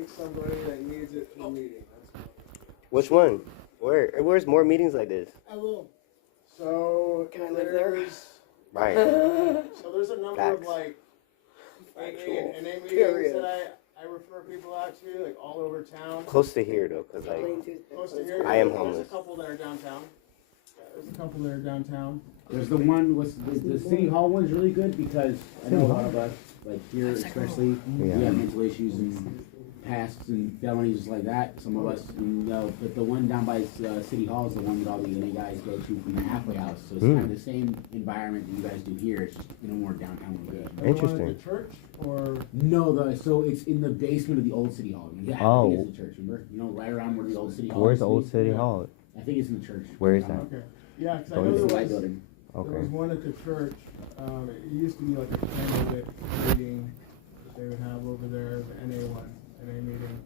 take somebody that needs it to a meeting. Which one? Where's more meetings like this? I will. So Can I live there? Right. So there's a number Facts. of like Factual. NA meetings Period. that I refer people out to, like all over town. Close to here though, cause like Close to here. I am There's homeless. a couple that are downtown. Yeah, there's a couple that are downtown. There's the one with the city hall one's really good because I know a lot of us, like here especially, we have mental issues and pasts and felonies like that. Some of us, but the one down by city hall is the one that all the NA guys go to from the halfway house. So it's kind of the same environment that you guys do here. It's just in a more downtown location. Interesting. The church or No, so it's in the basement of the old city hall. Yeah, I think it's the church. Remember, right around where the old city hall. Where's the old city hall? I think it's in the church. Where is that? okay. Yeah, because I Oh, know it's It's a there white was, building. there Okay. was one at the church. It used to be like a candidate meeting that they would have over there, the NA one, NA meeting.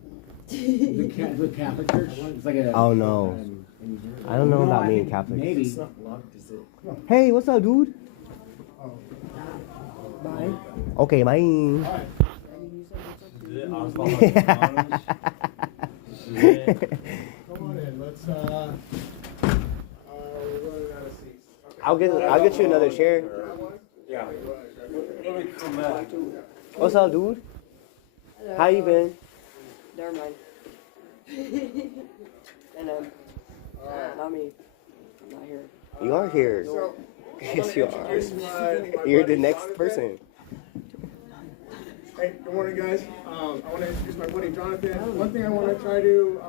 The Catholic church. It's like a. Oh no. I don't know No, about I me and think Catholics. Maybe. It's not locked, is it? Hey, what's up, dude? Bye. Okay, bye. Come on in. Let's we're running out of seats. Okay. I'll get you another chair. Yeah. What's up, dude? How you been? Never mind. And not me. I'm not here. You are here. So, Yes, you are. my You're buddy the next Jonathan. person. Hey, good morning, guys. I want to introduce my buddy Jonathan. One thing I want to try to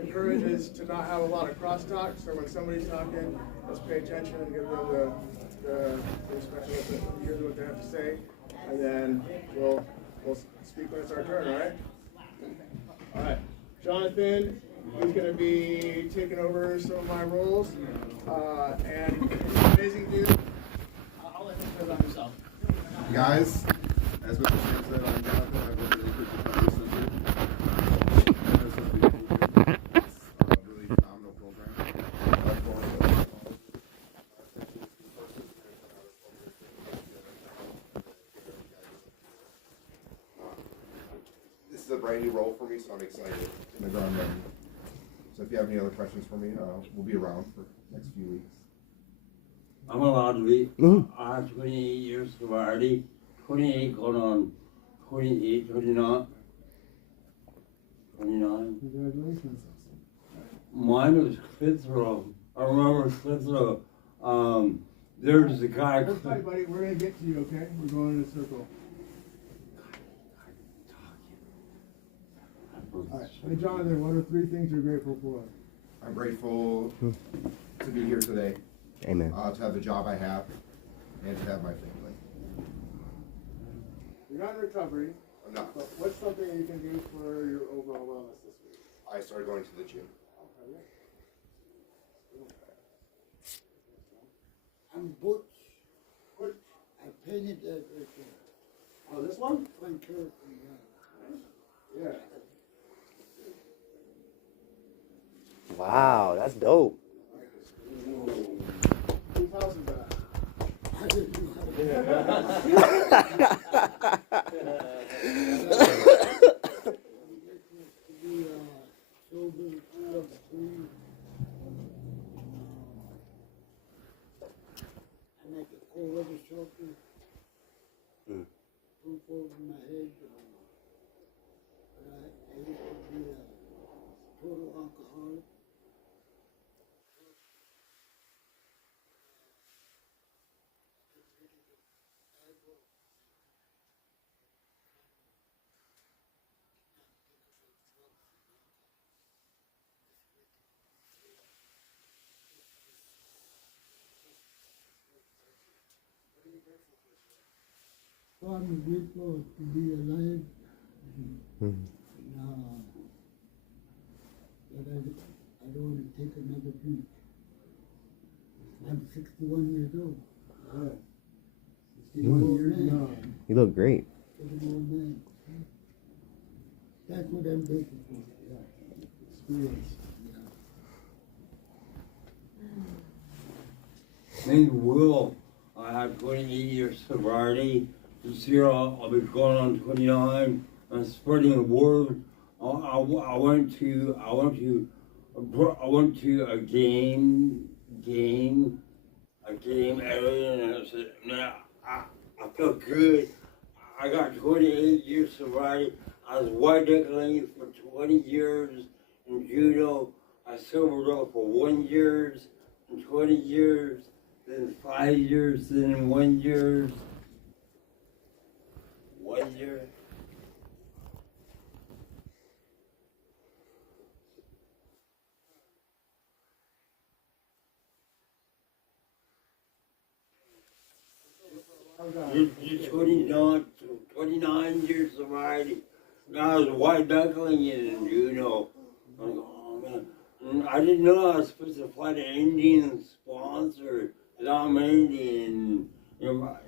encourage is to not have a lot of crosstalk. So when somebody's talking, let's pay attention and give them the respect of hear what they have to say, and then we'll speak when it's our turn. All right. All right. Jonathan is going to be taking over some of my roles, and he's an amazing dude. I'll let him tell about himself. Guys, as Mr. Sam said, I'm Jonathan. I work really quick with the Center. It's a really phenomenal program. This is a brand new role for me, so I'm excited in the ground running. So if you have any other questions for me, we'll be around for the next few weeks. I'm allowed to be 28 years sobriety, 28 going on 28, 29. Congratulations. Mine was Clitheroe. I remember Clitheroe. There's a guy. Hold tight, buddy. We're gonna get to you, okay? We're going in a circle. All right. Hey, Jonathan, what are 3 things you're grateful for? I'm grateful to be here today, Amen. to have the job I have, and to have my family. You're not in recovery, I'm not. but what's something you can do for your overall wellness this week? I started going to the gym. I'm Porch. Porch. I painted that right there. Oh, this one? Frank Kirk. Yeah. Wow, that's dope. Whose house is that? I didn't know how to be sober, drug-free. I make a cold weather shelter. Roof over my head. But I used to be a total alcoholic. So I'm grateful to be alive. That I don't want to take another drink. I'm 61 years old. Yeah. 61 years man. young. You look great. An old man. That's what I'm grateful for. Experience. Named Will. I have 28 years sobriety. This year I'll be going on 29. and spreading the word. I went to a game area, and I said, man, I feel good. I got 28 years sobriety. I was white knuckling for 20 years in judo. I sobered up for 1 year, and 20 years, then 5 years, then 1 year. 1 year. You're 29 years sobriety. Now I was white knuckling it, and like, oh man. And I didn't know I was supposed to fight an Indian sponsor. And I'm Indian.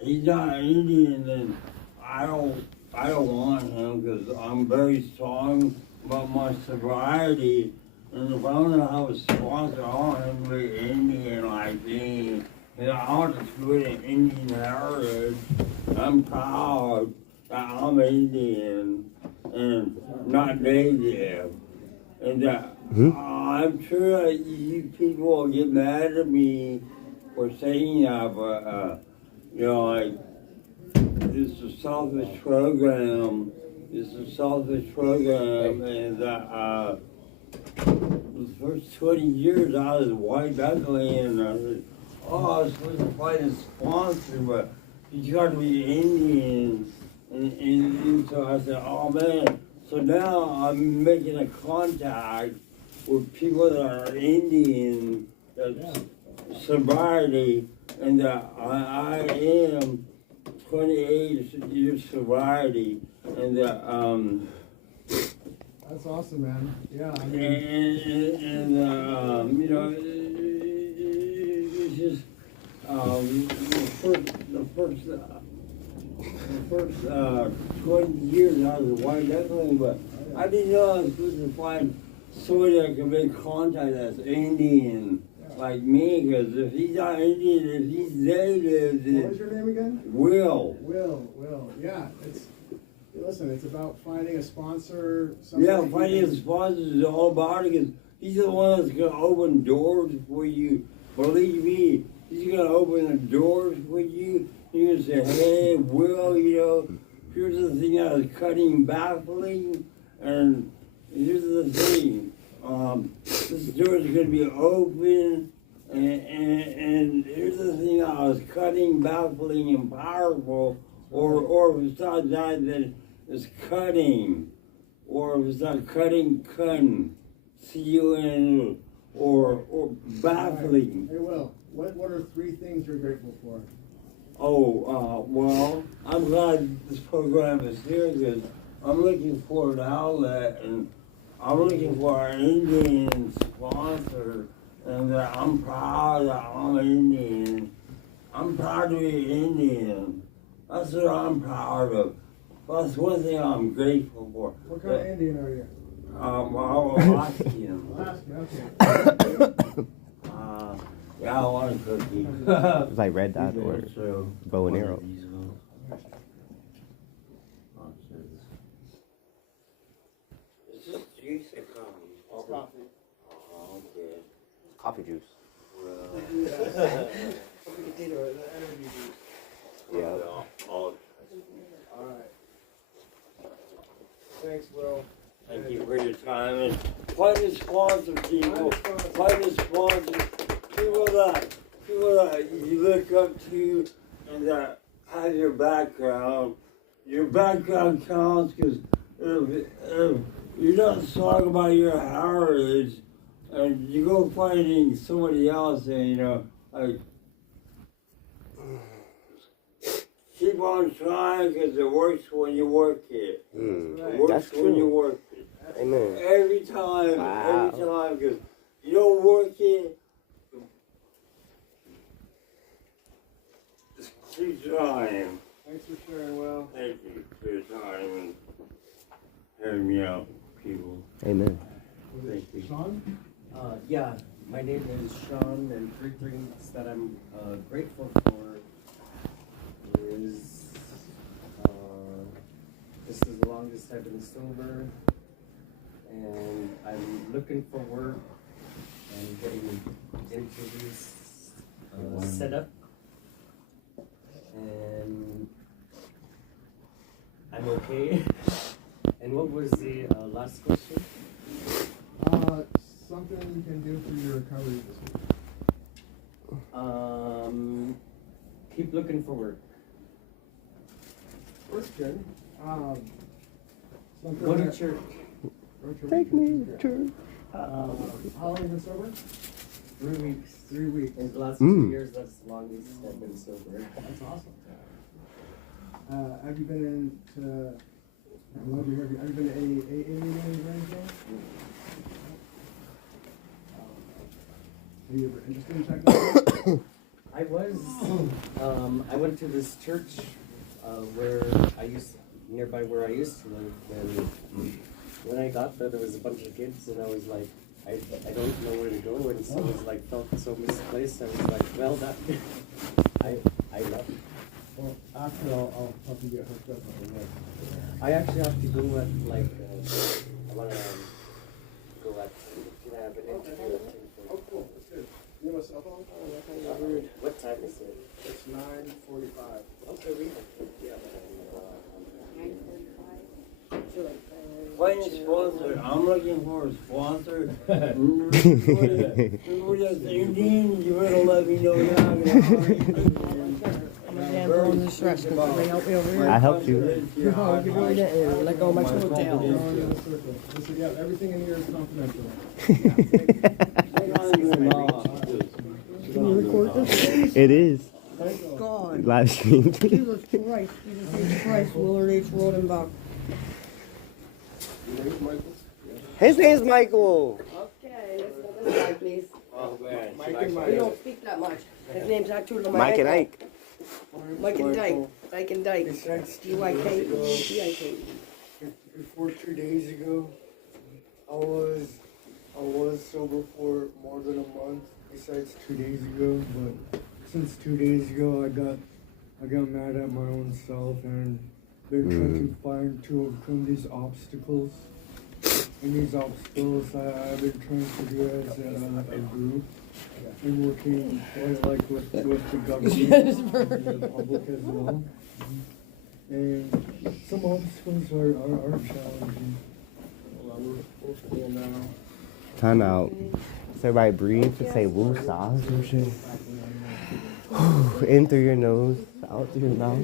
He's not Indian, and I don't want him because I'm very strong about my sobriety. And if I don't have a sponsor, I want him to be Indian like me. And I want to create an Indian heritage. I'm proud that I'm Indian and not native. And I'm sure that you people will get mad at me for saying that, but like, this is a selfish program. And the first 20 years I was white knuckling, and I said, oh, I was supposed to fight a sponsor, but you got to be Indian. And so I said, oh man. So now I'm making a contact with people that are Indian, that's sobriety, and I am 28 years sobriety, and That's awesome, man. Yeah, I mean, it's just the first 20 years I was white knuckling, but I didn't know I was supposed to find somebody that could make contact that's Indian like me, because if he's not Indian, if he's native, then what was your name again? Will. Will. Yeah, listen, it's about finding a sponsor. Yeah, finding a sponsor is all about it, because he's the one that's going to open doors for you. Believe me, he's going to open the doors for you. You're going to say, hey, Will, here's the thing I was cutting baffling, and here's the thing. This door is going to be open, and here's the thing I was cutting baffling and powerful, or if it's not that, then it's cutting, or if it's not cutting, C-U-N, or baffling. Hey, Will, what are 3 things you're grateful for? Well, I'm glad this program is here, because I'm looking for an outlet, and I'm looking for an Indian sponsor, and I'm proud that I'm Indian. I'm proud to be Indian. That's what I'm proud of. That's one thing I'm grateful for. What kind of Indian are you? Alaskan. Alaska, okay. Yeah, I want a cookie. It's like red dot or bow and arrow. Is this juice or coffee? It's coffee. Oh, okay. Coffee juice. Energy juice. Yeah. All right. Thanks, Will. Thank you for your time. And find a sponsor, people. Find a sponsor. People that you look up to and that have your background. Your background counts, because if you're not talking about your heritage and you go finding somebody else, and like, keep on trying, because it works when you work it. It works That's when you true. work it. Amen. Every time, Wow. because you don't work it, just keep trying. Thanks for sharing, Will. Thank you for your time and hearing me out, people. Amen. Thank you. Sean? Yeah, my name is Sean, and 3 things that I'm grateful for is this is a long longest I've been sober. And I'm looking for work and getting interviews set up. And I'm okay. And what was the last question? Something you can do for your recovery this week. Keep looking for work. Work's good. Something Go to that- church. Take me to church. How long have you been sober? 3 weeks. 3 weeks. In the last Mm. 2 years, that's the longest I've been sober. That's awesome. Have you been into? Have you been to any AA meetings or anything? Are you ever interested in checking that out? I went to this church where nearby where I used to live, and when I got there was a bunch of kids, and I was like, I don't know where to go, and so I was like, felt so misplaced. I was like, well, that I left. Well, after I'll help you get hooked up on the list. I actually have to go at like I wanna go at. Can I have an interview at 10:40? Oh, cool. That's good. You have a cell phone? What time is it? It's 9:45. Okay, we have. Yeah. Find a sponsor. I'm looking for a sponsor. Indian, you better let me know now. I helped you. Let go of my toe tail. Listen, yeah, everything in here is confidential. Can you record this? It is God. live streamed. Jesus Christ, Willard H. Rodenbach. His name's Michael. Okay, this guy, please. Mike and Mike. We don't speak that much. His name's actually Mike and Ike. Mike and Dyke. Dyke and Dyke. D-Y-K. D-I-K. Before 2 days ago, I was sober for more than a month. Besides 2 days ago, but since 2 days ago, I got mad at my own self and been trying to overcome these obstacles. And these obstacles I've been trying to do as a group and working like with the government and the public as well. And some obstacles are challenging. We're full now. Time out. So everybody breathe to say woo saw or some shit. In through your nose, out through your mouth.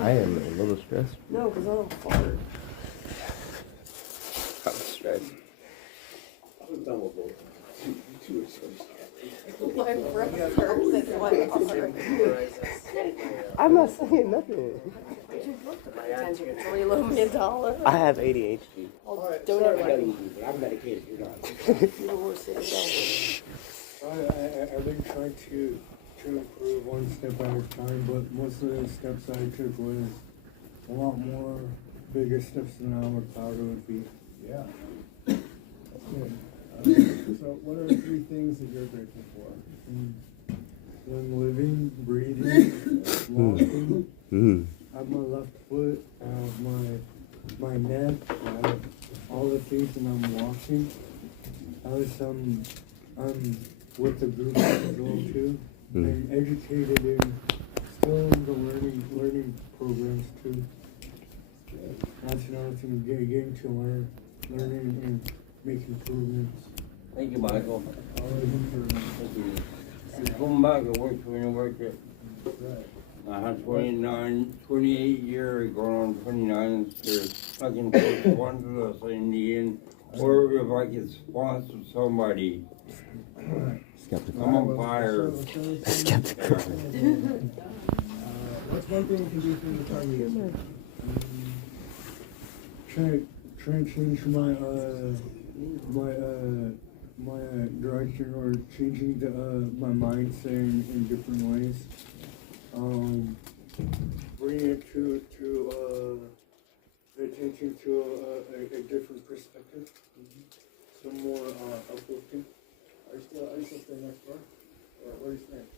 I am a little stressed. No, because I don't fart. I'm stressed. My breath hurts. It's like hard. I'm not saying nothing. Attention, it's only $1 I have ADHD. I'll donate money. I'm medicated. You're not. You're the worst thing I've been trying to improve one step at a time, but most of the steps I took was a lot more bigger steps than I would thought it would be. Yeah. That's good. So what are 3 things that you're grateful for? I'm living, breathing, walking. I have my left foot, I have my neck, I have all the things, and I'm walking. I'm with the group as well too. I'm educated in still in the learning programs too. That's another thing, getting to learning and make improvements. Thank you, Michael. Always improvement. You're going back to work when you work it. Right. I had 28 years, going on 29 to fucking sponsor us Indian, or if I could sponsor somebody. Skeptical. I'm on fire. Skeptical. What's one thing you can do for your recovery this week? Try and change my direction or changing my mindset in different ways. Bringing it to the attention to a different perspective, some more uplifting. Are you still staying next door? Or where are you staying?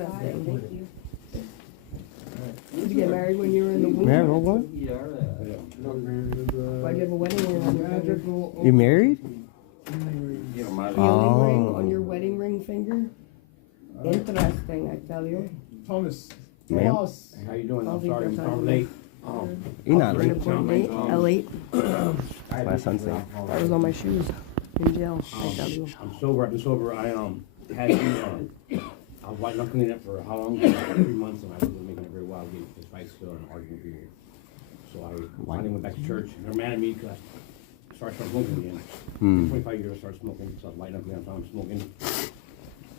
that thing. Did you get married when you were in the womb? Married, what? Why'd you have a wedding ring on your finger? You married? Healing ring on your wedding ring finger? Interesting, I tell you. Thomas. Ma'am? Thomas. How you doing? I'll I'm be sorry, I'm there sorry time. late. You're not We're in a late. point late, L8. My son's late. I was on my shoes in jail, I tell you. I'm sober. I've been sober. I had been, I was white knuckling it for how long? 3 months, and I wasn't making it very well. Getting this fight still and arguing with people. So I finally went back to church, and they're mad at me because I started smoking again. 25 years I started smoking, so I was white knuckling. I'm smoking.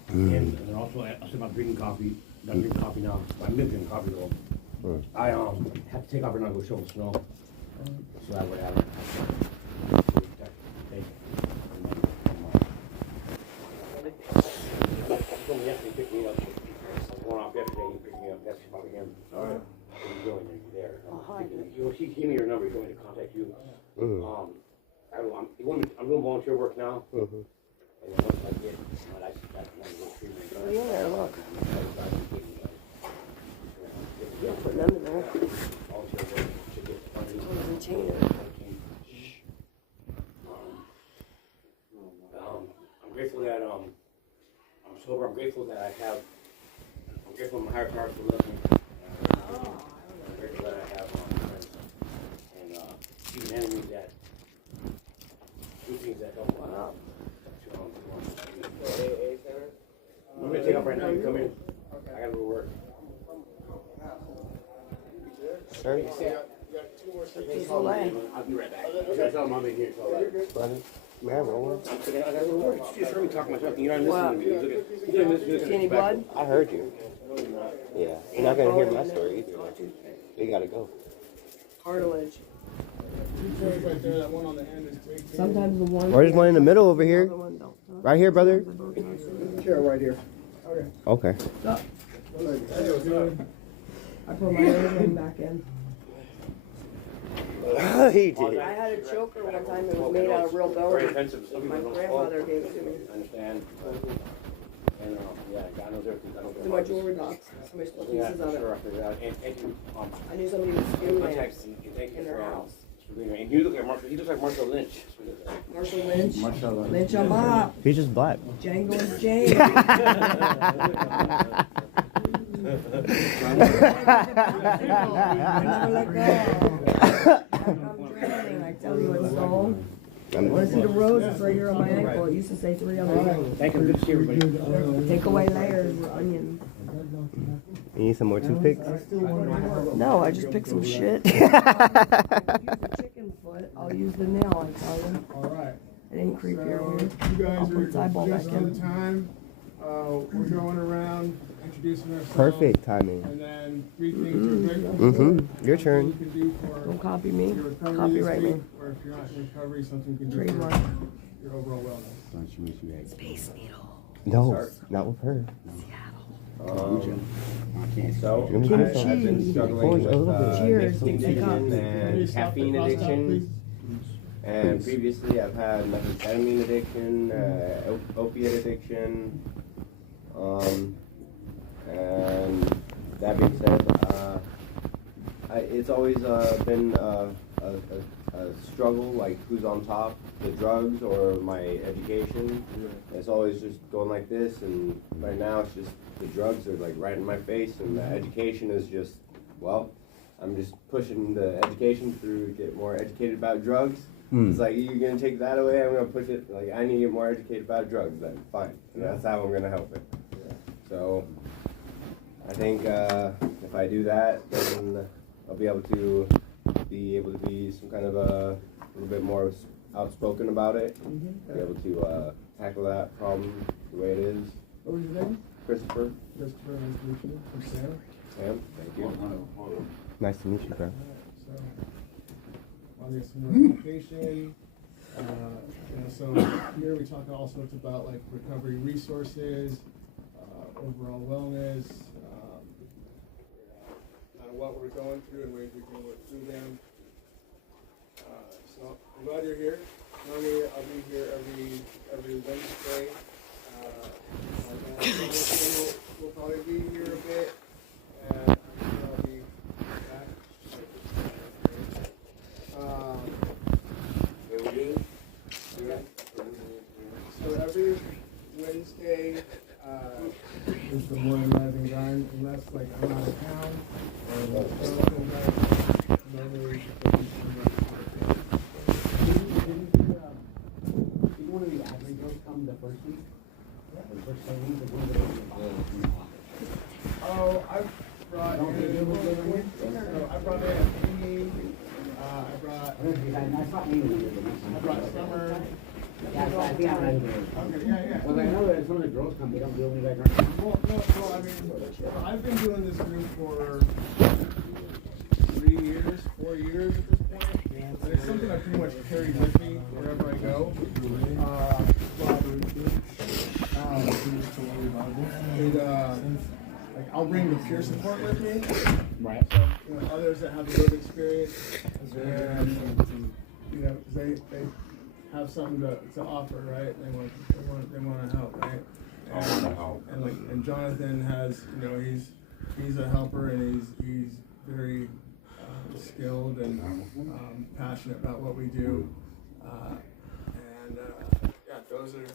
And then also I said about drinking coffee. I'm drinking coffee now. I'm drinking coffee though. I have to take off and not go shovel snow. So that would happen. He told me yesterday he picked me up. I was going off yesterday, he picked me up. That's about him. All right. He's going there. He gave me your number. He told me to contact you. I'm doing volunteer work now. And then once I get my license back, I'm going to go treatment. Oh, yeah, there, look. Yeah, put them in there. Volunteer work to get funding. Oh, there's a chain in it. I'm grateful that I'm sober. I'm grateful that I'm grateful my higher power for listening. I'm grateful that I have friends and even enemies that do things that don't want up. I'm gonna take off right now. You come in. I gotta go to work. Sir? You got 2 more seconds. I'll be right back. I'm gonna tell them I'm in here. May I roll one? I gotta go to work. You just heard me talk myself, and you're not listening to me. You didn't listen to me. See any blood? I heard you. Yeah. You're not gonna hear my story either. You gotta go. Cartilage. Right there, that one on the end is too. Sometimes the one. Or there's one in the middle over here. The other one don't. Right here, brother. Chair right here. Okay. Okay. Stop. I put my ring back in. He I did. had a choker one time. It was made out of real Very bone. offensive. Some people My don't grandfather gave it to me. I understand. And yeah, God knows everything. I don't To my jewelry box. Somebody stole Yeah, pieces for of sure. it. I figured out. And thank you. I knew somebody was stealing Thank it you in their for house. for being here. And you look like Marshall. He looks like Marshall Lynch. Marshall Lynch. Marshall Lynch 'em up. He's just black. Django and Jane. I never let go. I'm drowning. I tell you it's so. Want to see the roses right here on my ankle? It used to say 3 other things. Thank you. Good to see everybody. Take away layers, onion. You need some more toothpicks? No, I just picked some shit. Use the chicken foot. I'll use the nail, I tell you. Alright. It ain't creepy or weird. You I'll guys put its eyeball are back just on in. time. We're going around introducing ourselves. Perfect timing. And then 3 things real quick. Your turn. You can do for Don't copy me. your recovery Copyright this me. week, or if you're not in recovery, something you can do Trademark. for your overall wellness. Space Needle. No, not with her. So, Kimchi. I've been struggling with Cheers. nicotine Take cups. addiction and caffeine addiction. And previously I've had methamphetamine addiction, opiate addiction. And that being said, it's always been a struggle, like who's on top, the drugs or my education. It's always just going like this, and right now it's just the drugs are like right in my face, and the education is just, well, I'm just pushing the education through to get more educated about drugs. It's like, you're gonna take that away, I'm gonna push it, like I need to get more educated about drugs, then fine. And that's how I'm gonna help it. So I think if I do that, then I'll be able to be some kind of a little bit more outspoken about it. Be able to tackle that problem the way it is. What was your name? Christopher. Christopher, nice to meet you. I'm Sam. Sam, thank you. Nice to meet you, bro. So, I'll get some more education. So here we talk all sorts about like recovery resources, overall wellness, kind of what we're going through and ways we can work through them. So I'm glad you're here. Normally I'll be here every Wednesday. My dad will probably be here normally actually girls come the first week? The first 10 weeks, like, when do they go? Oh, I've brought in, so I brought in Amy, I brought I brought Summer. Yeah, I think I'm ready. Okay, yeah. Well, I know that some of the girls come, they don't do me like right. Well, no, I mean, I've been doing this group for 3 years, 4 years at this point. And it's something I pretty much carry with me wherever I go. Like I'll bring the peer support with me. Right. So, others that have a good experience, and because they have something to offer, right? They want to help, right? And Jonathan has, he's a helper, and he's very skilled and passionate about what we do. Yeah, those are.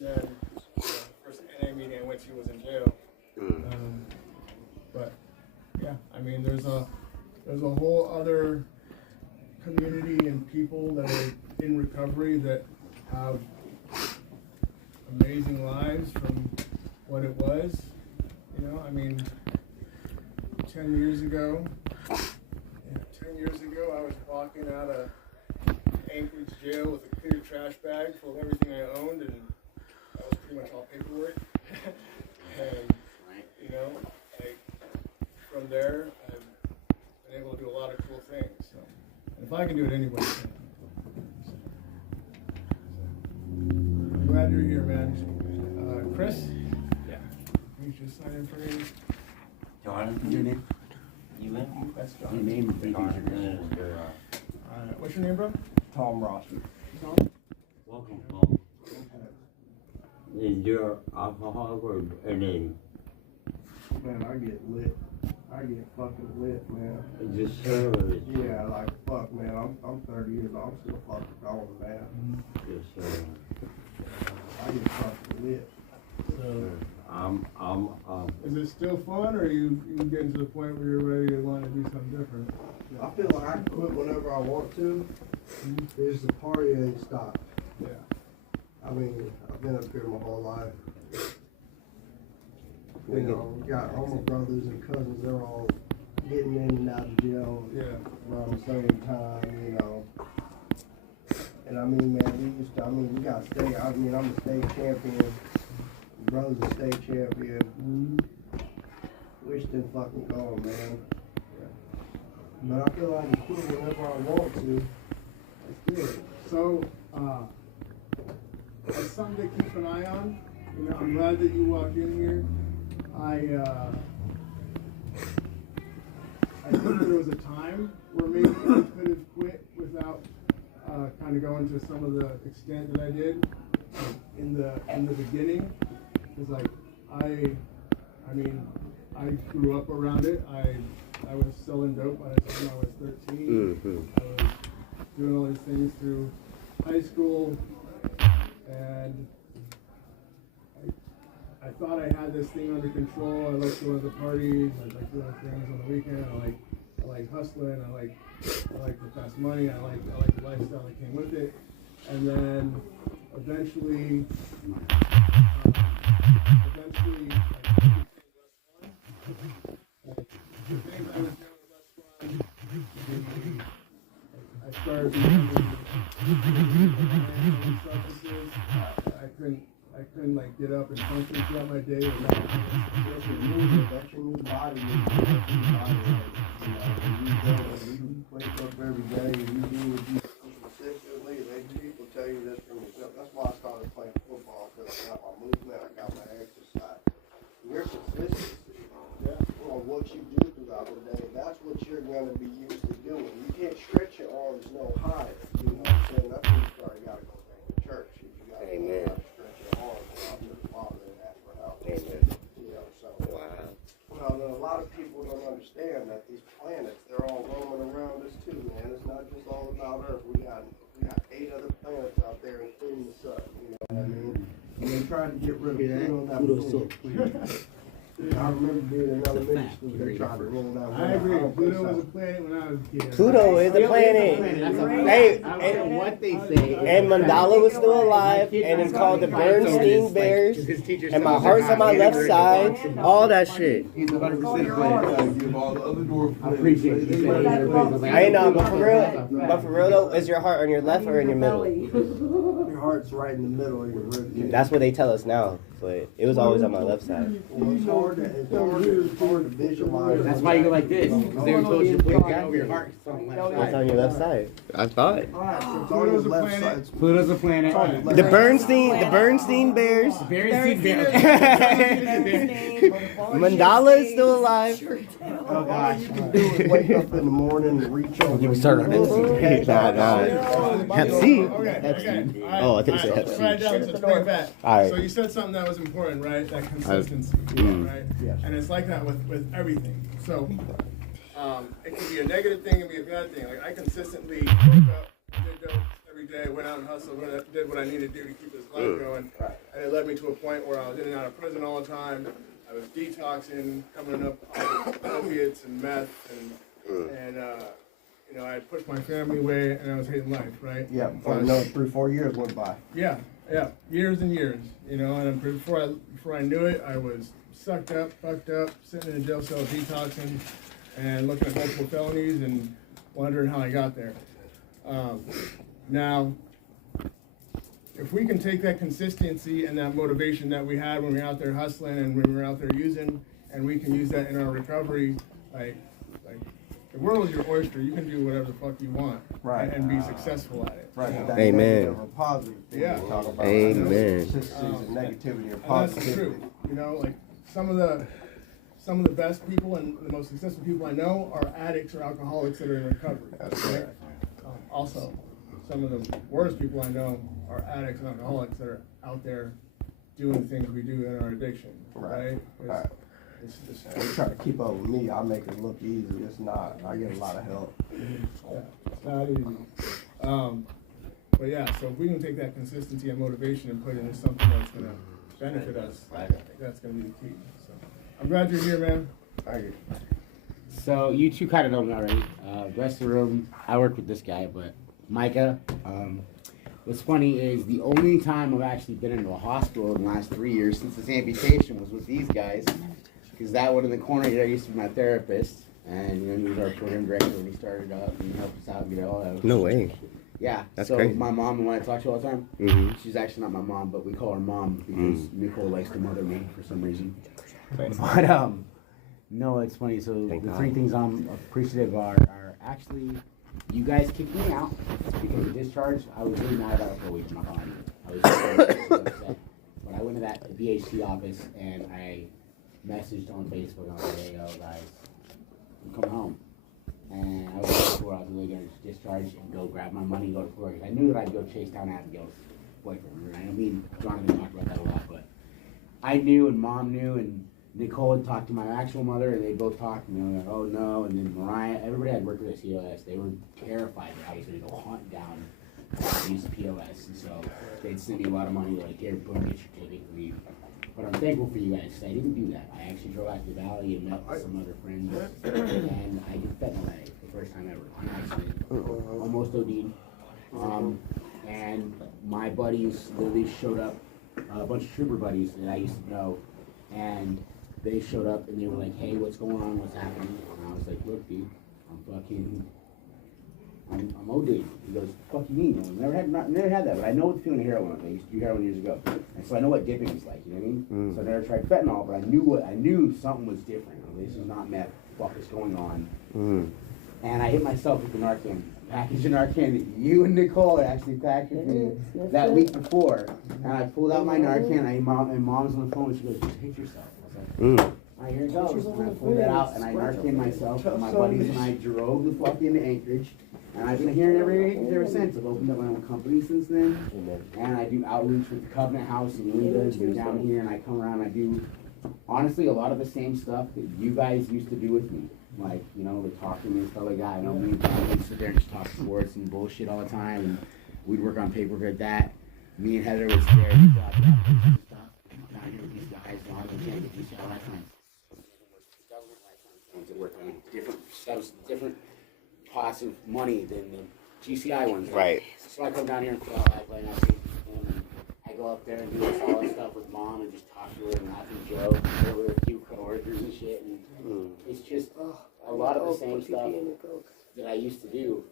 Then the first NA meeting I went to was in jail. But yeah, I mean, there's a whole other community and people that are in recovery that have amazing lives from what it was. I mean, 10 years ago, I was walking out of Anchorage jail with a clear trash bag full of everything I owned, and that was pretty much all paperwork. And, like, from there, I've been able to do a lot of cool things. So, and if I can do it, anybody can. I'm glad you're here, man. Chris? Yeah. You just sign in for me. John, your name? You in? That's Your John. name and thank What's your name, bro? Tom Rossi. Tom? Welcome, Paul. Is your alcohol or a name? Man, I get lit. I get fucking lit, man. Just service. Yeah, like fuck, man. I'm 30 years old. I'm still fucking going, man. Just I get fucking lit. So, Is it still fun, or you getting to the point where you're ready to want to do something different? I feel like I can quit whenever I want to. It's the party ain't stopped. Yeah. I mean, I've been up here my whole life. We got all my brothers and cousins. They're all getting in and out of jail around the same time, And I mean, man, we got state. I'm a state champion. My brother's a state champion. We're still fucking going, man. But I feel like I can quit whenever I want to. That's good. So, that's something to keep an eye on. I'm glad that you walked in here. I think there was a time where maybe I could have quit without kind of going to some of the extent that I did in the beginning. Because I grew up around it. I was selling dope by the time I was 13. I was doing all these things through high school, and I thought I had this thing under control. I like going to the parties. I like doing things on the weekend. I like hustling. I like the fast money. I like the lifestyle that came with it. And then eventually, I started becoming substances. I couldn't like get up and function throughout my day. That's your new body. You wake up every day and you do what you do consistently. People tell you this from yourself. That's why I started playing football, because I got my movement, I got my exercise. Your consistency on what you do throughout the day, that's what you're going to be used to doing. You can't stretch your arms no higher. You know what I'm saying? That's when you start, you got to go back to church. You got to stretch your arms out to the Father and ask for help. Well, a lot of people don't understand that these planets, they're all roaming around us too. tried to get rid of food on that food. I remember being in elementary school, they tried to roll that one. I agree. out. Pluto was a planet when I was a kid. Pluto is a planet. Hey, I don't know what they say. and Mandala was still alive, and it's called the Bernstein Bears, and my heart's on my left side, all that shit. He's 100% playing. Give all the other dwarf. I appreciate you saying that. I ain't know, but for real though, is your heart on your left or in your middle? Your heart's right in the middle of your rib. That's what they tell us now, but it was always on my left side. Well, it's hard to visualize. That's why you go like this, because they were told you to put your hand over your heart. It's on your left side. I thought. Alright, so it's on your Pluto's a left planet. side. Pluto's a planet. The Bernstein Bears. Mandala is still alive. Oh gosh. You can do is wake up in the morning and reach over. You start on Hep C. Nah. Hep C. Okay. Oh, I think you said Hep Let's C. write down some things back. All right. So you said something that was important, right? That consistency, right? And it's like that with everything. So it can be a negative thing, it can be a bad thing. Like I consistently woke up, did dope every day, went out and hustled, did what I needed to do to keep this life going, and it led me to a point where I was in and out of prison all the time. I was detoxing, coming up with opiates and meth, and you know, I had pushed my family away, and I was hating life, right? Yeah, before another 3-4 years went by. Yeah, years and years, you know, and before I knew it, I was sucked up, fucked up, sitting in a jail cell, detoxing, and looking at multiple felonies and wondering how I got there. Now, if we can take that consistency and that motivation that we had when we were out there hustling and when we were out there using, and we can use that in our recovery, like the world is your oyster. You can do whatever the fuck you want, Right. and be successful at it. Right. you know? That Amen. negative or positive thing Yeah. we talk about. Amen. Consistency of negativity or And that's the positivity. truth. You know, like some of the best people and the most successful people I know are addicts or alcoholics that are in recovery. That's right? Also, some of the worst people I know are addicts and alcoholics that are out there doing things we do in our addiction. Right? Right. They try to keep up with me. I make it look easy. It's not. I get a lot of help. Yeah, it's not easy. But yeah, so if we can take that consistency and motivation and put it into something that's going to benefit us, I think that's going to be the key. So I'm glad you're here, man. Thank you. So you two kind of know me already. Rest of the room, I work with this guy, but Micah. What's funny is the only time I've actually been into a hospital in the last 3 years since this amputation was with these guys. Because that one in the corner here used to be my therapist, and you know he was our program director when he started up and he helped us out and get all that. No way. Yeah, That's so crazy. my mom, and when I talk to her all the time, Mm-hmm. she's actually not my mom, but we call her mom because Nicole likes to mother me for some reason. But no, it's funny. So Thank the God. three things I'm appreciative are actually you guys kicked me out because of discharge. I was really mad about it for a week in my body. I was so upset. But I went to that VHC office and I messaged on Facebook and I was like, hey, yo, guys, I'm coming home. And I was before I was really going to discharge and go grab my money and go to Florida. I knew that I'd go chase down Abigail's boyfriend. And I mean, Jonathan talked about that a lot, but I knew and Mom knew and Nicole had talked to my actual mother and they both talked and they were like, oh no. And then Mariah, everybody had worked with COS. They were terrified that I was going to go hunt down use POS. And so they'd send me a lot of money like, here, boom, get your ticket, leave. But I'm thankful for you guys. I didn't do that. I actually drove out to the valley and met with some other friends. And I did fentanyl that night, the first time ever, on accident. Almost OD'd. And my buddies literally showed up, a bunch of trooper buddies that I used to know. And they showed up and they were like, hey, what's going on? What's happening? And I was like, look, dude, I'm OD. He goes, fuck you mean? Never had that, but I know what the feeling of heroin. I used to do heroin years ago. And so I know what dipping is like, you know what I mean? So I never tried fentanyl, but I knew something was different. This is not meth. What the fuck is going on? And I hit myself with the Narcan. Package of Narcan that you and Nicole had actually packaged me that week before. And I pulled out my Narcan and Mom's on the phone and she goes, just hit yourself. I was like, all right, here it goes. And I pulled that out and I Narcan myself. And my buddies and I drove the fuck into Anchorage. And I've been hearing ever since. I've opened up my own company since then. And I do outreach with the Covenant House and Linda's and down here. And I come around and I do, honestly, a lot of the same stuff that you guys used to do with me. Like, you know, the talking and stuff like that. I know me and John would sit there and just talk sports and bullshit all the time. And we'd work on paperwork like that. Me and Heather would sit there and stop having a chance to teach our restaurants, government restaurants, to work on different pots of money than the GCI ones. Right. So I come down here and play all that, play, and I go up there and do all that stuff with mom and just talk to her and laugh and joke over a few coworkers and shit. And it's just a lot of the same stuff that I used to do,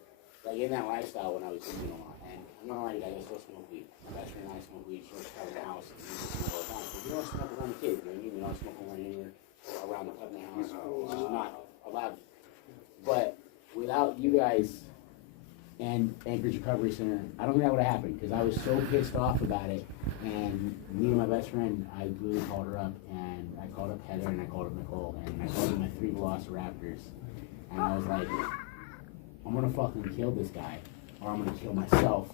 like in that lifestyle when I was drinking a lot. And I'm not lying to you guys, I still smoke weed. My best friend and I smoke weed, short out of the house, and we just smoke all the time. But you don't smoke around the kids, man. You don't smoke anywhere around the company house. It's just not allowed. But without you guys and Anchorage Recovery Center, I don't think that would have happened because I was so pissed off about it. And me and my best friend, I really called her up, and I called up Heather, and I called up Nicole, and I called up my 3 Velociraptors, and I was like, I'm gonna fucking kill this guy, or I'm gonna kill myself,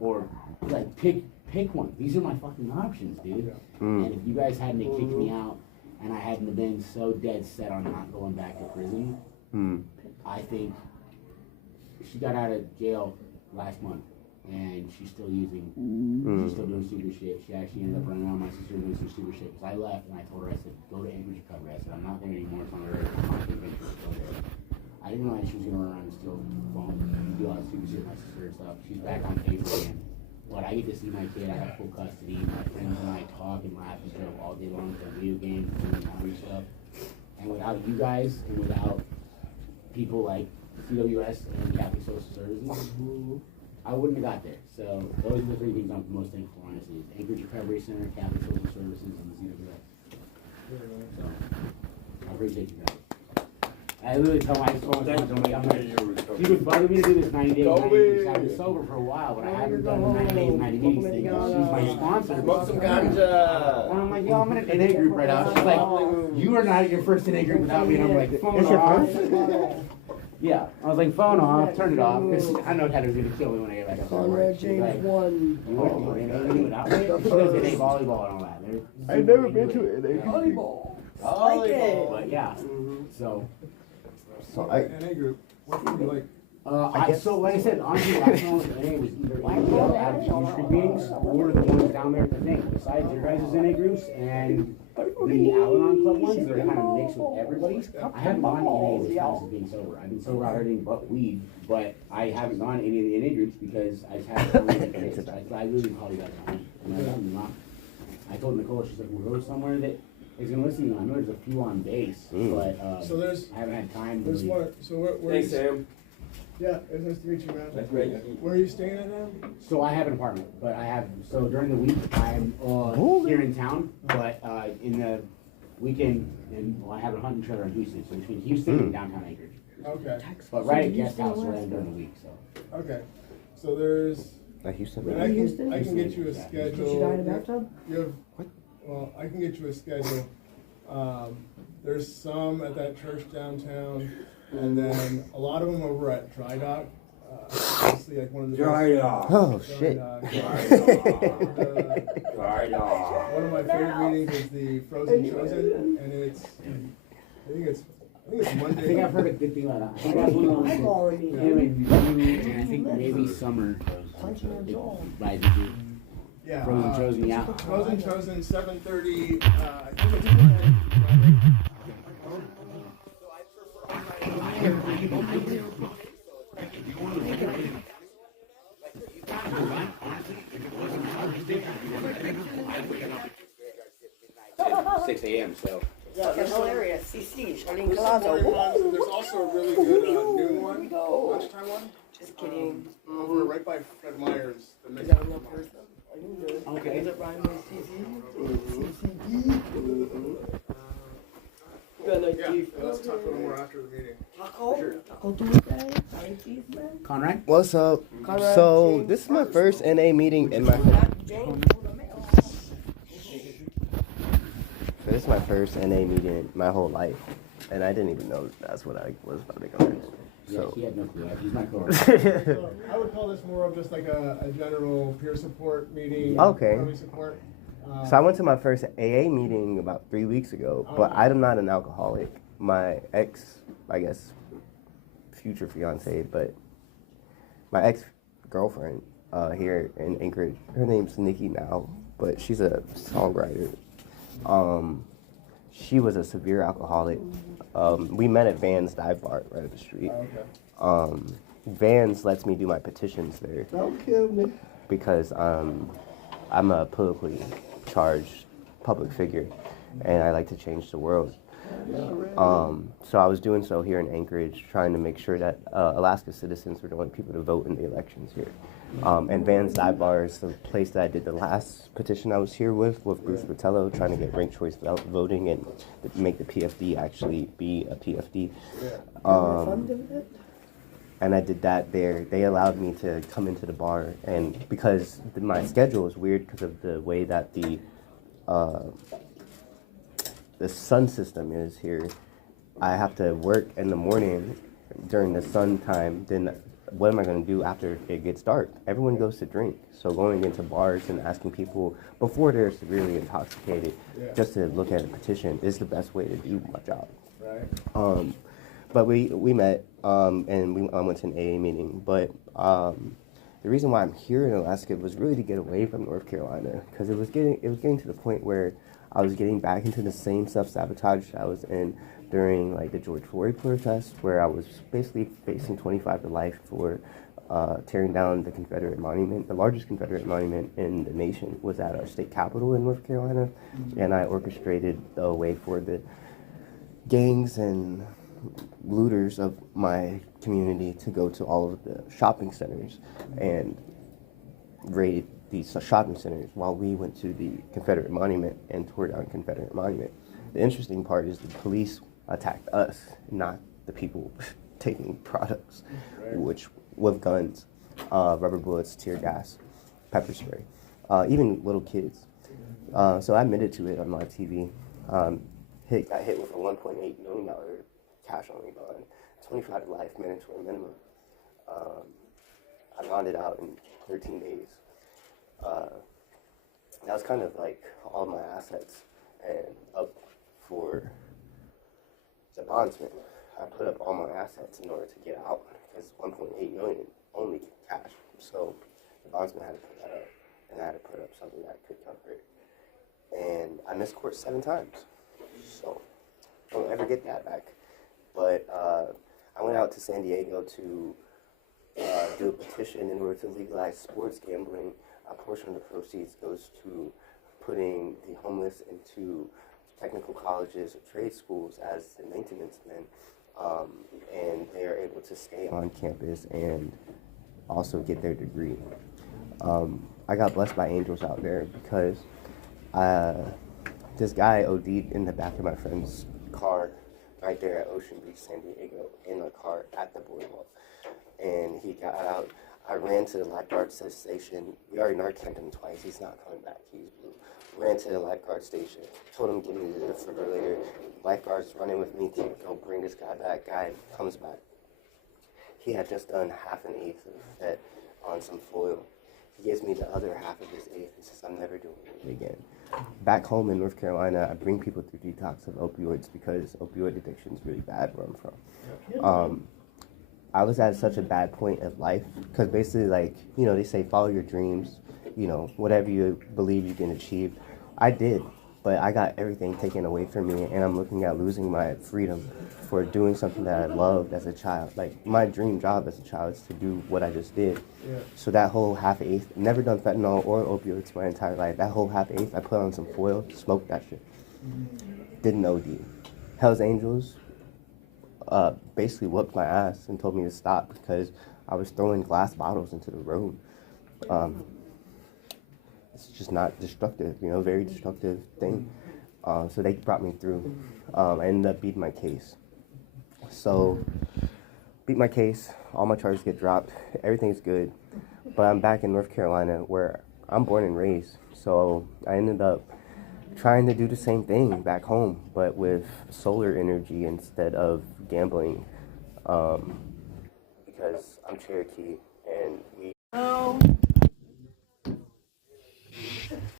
or like pick one. These are my fucking options, dude. And if you guys hadn't have kicked me out, and I hadn't have been so dead set on not going back to prison, I think she got out of jail last month, and she's still using, she's still doing stupid shit. She actually ended up running around my sister doing some stupid shit. Because I left, and I told her, I said, go to Anchorage Recovery. I said, I'm not there anymore. It's on the road. I'm not going to go there. I didn't realize she was going to run around and steal phones and do all that stupid shit with my sister and stuff. She's back on paper again. But I get to see my kid. I have full custody. My friends and I talk and laugh and joke all day long with video games and all this stuff. And without you guys, and without people like CWS and Catholic Social Services, I wouldn't have got there. So those are the 3 things I'm most thankful for, honestly. Anchorage Recovery Center, Catholic Social Services, and the CWS. So I appreciate you guys. I literally tell my story, I'm like, she would bother me to do this 90 days, 90 days. I've been sober for a while, but I haven't done the 90 days, 90 days thing. She's my sponsor. Smoke some ganja. And I'm like, yo, I'm in an NA group right now. She's like, you are not at your first NA group without me. And I'm like, phone off. Yeah, I was like, phone off, turn it off, because I know Heather's gonna kill me when I get back up there. Conrad James won. You went to NA without me? She does NA volleyball and all that. I've never been to it. Volleyball. But yeah, so. NA group, what would you like? So like I said, honestly, last time I was in NA was either out of Q Street meetings or the ones down there at the thing. Besides your guys' NA groups and the Al-Anon Club ones, they're kind of mixed with everybody. I haven't gone to NA as far as being sober. I've been sober out everything but weed, but I haven't gone to any of the NA groups because I just haven't gone to any. I really call you guys on. I told Nicole, she's like, we'll go somewhere that is gonna listen to you. I know there's a few on base, but So there's, I haven't had time to there's really. one, so where Thanks, Sam. Yeah, it's nice to meet you, man. That's great. Where are you staying at now? So I have an apartment, but I have, so during the week, I'm here in town, but in the weekend, well, I have a hunting trailer in Houston, so between Houston and downtown Anchorage. Okay, But right at guest house where I am during the week, so. okay. So there's, Houston. and I can get you a schedule. Did you die in a bathtub? You have, well, I can get you a schedule. There's some at that church downtown, and then a lot of them over at Dry Dock. Honestly, like one of the Dry Dock. Oh, shit. Dry Dock. One of my favorite meetings is the Frozen Chosen, and it's, I think it's Monday. I think I've heard a good thing about that. I think that's one of those, him and you, and I think maybe Summer, by the group. Yeah. Frozen Chosen, yeah. Frozen Chosen, 7:30. I think it's Friday. So 6 a.m. So. Fucking hilarious. CC, Charlene There's some morning Colazo. ones, and there's also a really good noon one, lunchtime one. Just kidding. Over right by Fred Meyer's. The Is that enough person? Okay. Does it rhyme with CC? Yeah, let's talk a little more after the meeting. Taco? Taco Tuesday? Sorry, cheese, man. Conrad? What's up? Conrad, So James. this is my first NA meeting in my. James, This is my first NA meeting my whole life, and I didn't even know that's what I was about to go into. Yeah, So. he had no clue. He's not cool. So I would call this more of just like a general peer support meeting. Okay. Family support. So I went to my first AA meeting about 3 weeks ago, but I'm not an alcoholic. My ex, I guess, future fiance, but my ex-girlfriend here in Anchorage, her name's Nikki now, but she's a songwriter. she was a severe alcoholic. We met at Van's Dive Bar right up the street. Vans lets me do my petitions there. Don't kill me. Because I'm a politically charged public figure, and I like to change the world. So I was doing so here in Anchorage, trying to make sure that Alaska citizens were the only people to vote in the elections here. And Van's Dive Bar is the place that I did the last petition I was here with Bruce Botello, trying to get ranked choice voting and make the PFD actually be a PFD. And I did that there. They allowed me to come into the bar, and because my schedule is weird because of the way that the sun system is here, I have to work in the morning during the sun time. Then what am I going to do after it gets dark? Everyone goes to drink. So going into bars and asking people before they're severely intoxicated just to look at a petition is the best way to do my job. Right. But we met and I went to an AA meeting. But the reason why I'm here in Alaska was really to get away from North Carolina, because it was getting to the point where I was getting back into the same self-sabotage I was in during like the George Floyd protest, where I was basically facing 25 to life for tearing down the Confederate monument. The largest Confederate monument in the nation was at our state capitol in North Carolina, and I orchestrated a way for the gangs and looters of my community to go to all of the shopping centers and raid these shopping centers while we went to the Confederate monument and tore down Confederate monument. The interesting part is the police attacked us, not the people taking products, which with guns, rubber bullets, tear gas, pepper spray, even little kids. So I admitted to it on my TV. Got hit with a $1.8 million cash only bond, 25 to life mandatory minimum. I bonded out in 13 days. That was kind of like all my assets and up for the bondsman. I put up all my assets in order to get out because 1.8 million only cash. So the bondsman had to put that up, and I had to put up something that could cover it. And I missed court 7 times. So don't ever get that back. But I went out to San Diego to do a petition in order to legalize sports gambling. A portion of the proceeds goes to putting the homeless into technical colleges or trade schools as the maintenance men, and they are able to stay on campus and also get their degree. I got blessed by angels out there because this guy OD'd in the back of my friend's car right there at Ocean Beach, San Diego, in a car at the boardwalk. And he got out. I ran to the lifeguard station. We already narcaned him twice. He's not coming back. He's blue. Ran to the lifeguard station. Told him, get me to the defibrillator. Lifeguard's running with me to go bring this guy back. Guy comes back. He had just done half an eighth of that on some foil. He gives me the other half of his eighth and says, I'm never doing it again. Back home in North Carolina, I bring people through detox of opioids because opioid addiction is really bad where I'm from. I was at such a bad point of life because basically, like, you know, they say follow your dreams, you know, whatever you believe you can achieve. I did, but I got everything taken away from me, and I'm looking at losing my freedom for doing something that I loved as a child. Like, my dream job as a child is to do what I just did. So that whole half-eighth, never done fentanyl or opioids my entire life. That whole half-eighth, I put on some foil, smoked that shit. Didn't OD. Hell's Angels basically whooped my ass and told me to stop because I was throwing glass bottles into the road. It's just not destructive, you know, very destructive thing. So they brought me through. I ended up beating my case. So, beat my case, all my charges get dropped, everything's good. But I'm back in North Carolina where I'm born and raised. So I ended up trying to do the same thing back home, but with solar energy instead of gambling, because I'm Cherokee and we...